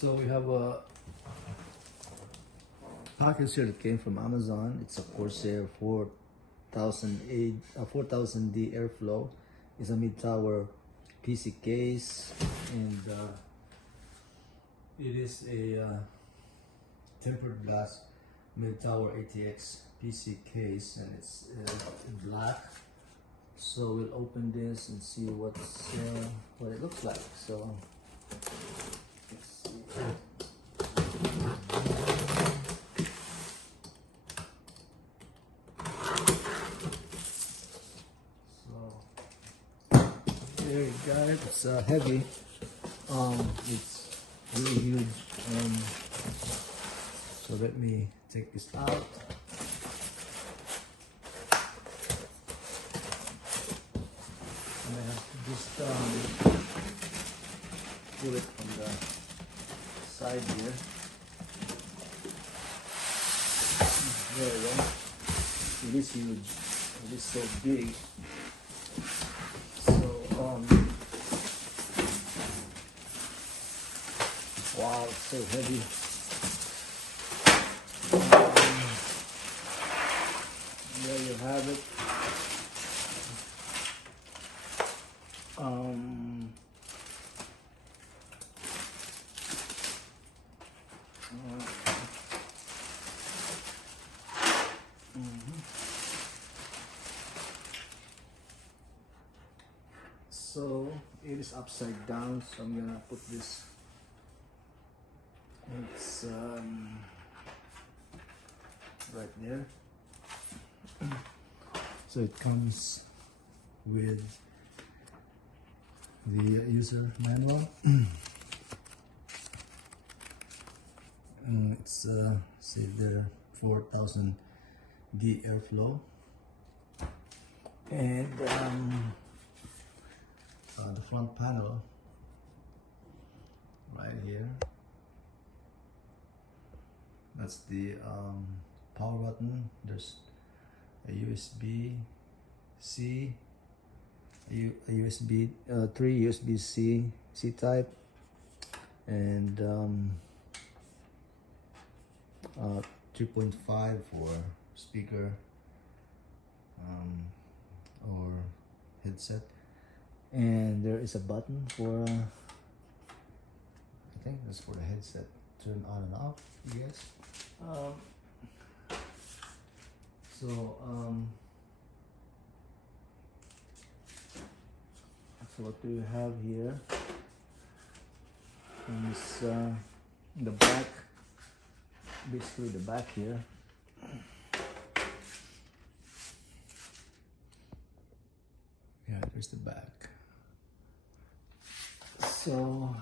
So we have a package here that came from Amazon. It's a Corsair 4000D airflow. It's a mid-tower PC case, and it is a tempered glass mid-tower ATX PC case, and it's black. So we'll open this and see what it looks like. So let's see. There you got it. It's heavy. It's really huge. So let me take this out. And I have to just pull it from the side here. There we go. It is huge. It is so big. Wow, it's so heavy. There you have it. So it is upside down, so I'm gonna put this. It's right there. So it comes with the user manual. It's see there, 4000D airflow, and the front panel right here. That's the power button. There's a USB-C, a USB 3 USB-C type, and 3.5 for speaker or headset, and there is a button for I think that's for the headset, turn on and off, yes. So what do you have here? And it's the back, basically the back here. Yeah, there's the back. So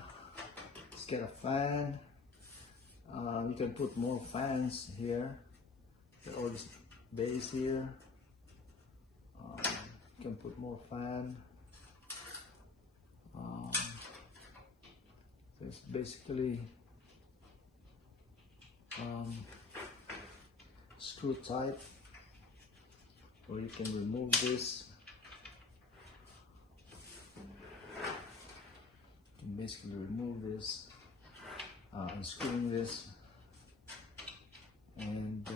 let's get a fan. You can put more fans here. Get all this base here. You can put more fan. So it's basically screw type, or you can remove this. You can basically remove this, unscrewing this, and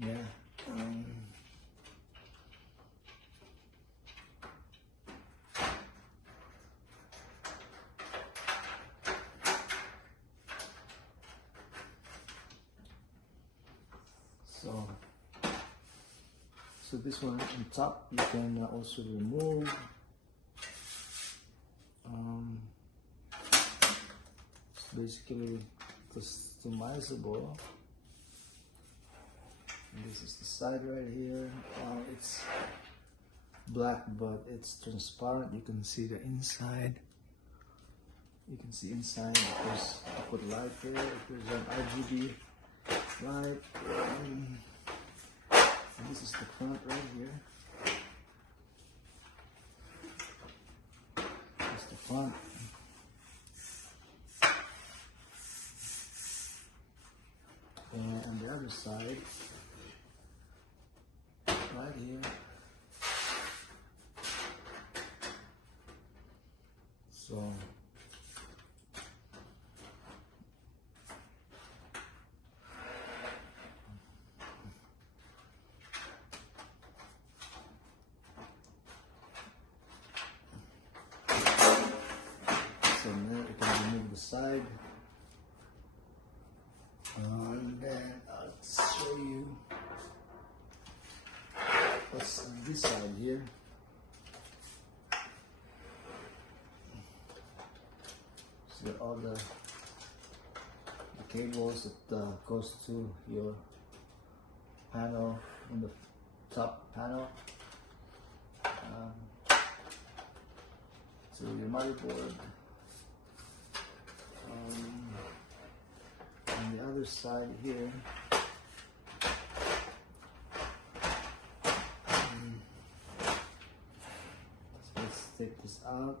yeah. So this one on top you can also remove. It's basically customizable. And this is the side right here. It's black, but it's transparent. You can see the inside. You can see inside because I put light there. There's an RGB light. And this is the front right here. That's the front. And on the other side, right here, So now we can remove the side, and then I'll show you what's on this side here. So all the cables that goes to your panel in the top panel, to your motherboard. On the other side here, let's take this out.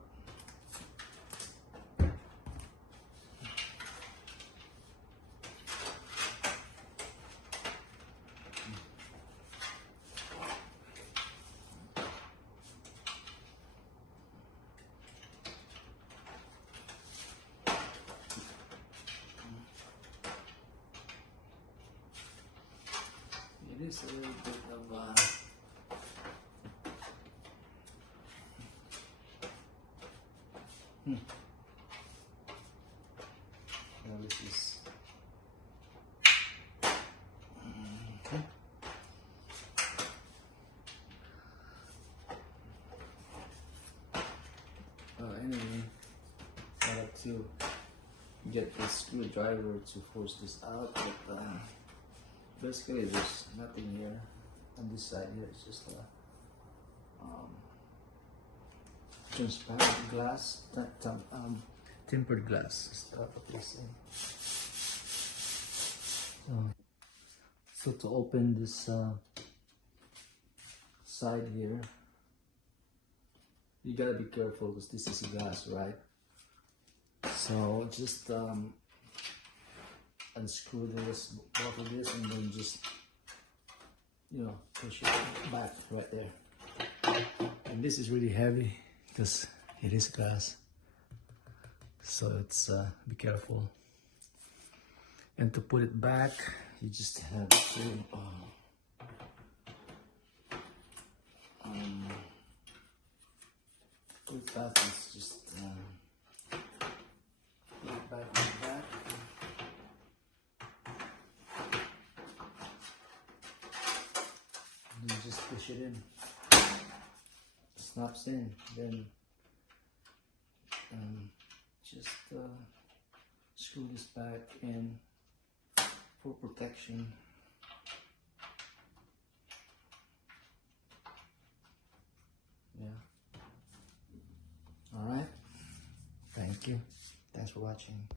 It is a little bit of now this is okay. Anyway, I have to get the screwdriver to force this out, but basically there's nothing here on this side here. It's just a transparent glass, tempered glass stuff of this thing. So to open this side here, you gotta be careful because this is glass, right? So just unscrew this, both of this, and then just, you know, push it back right there. And this is really heavy because it is glass, so it's be careful. And to put it back, you just have to put it back. It's just put it back like that. And you just push it in. Snaps in. Then just screw this back in for protection. Yeah. All right. Thank you. Thanks for watching.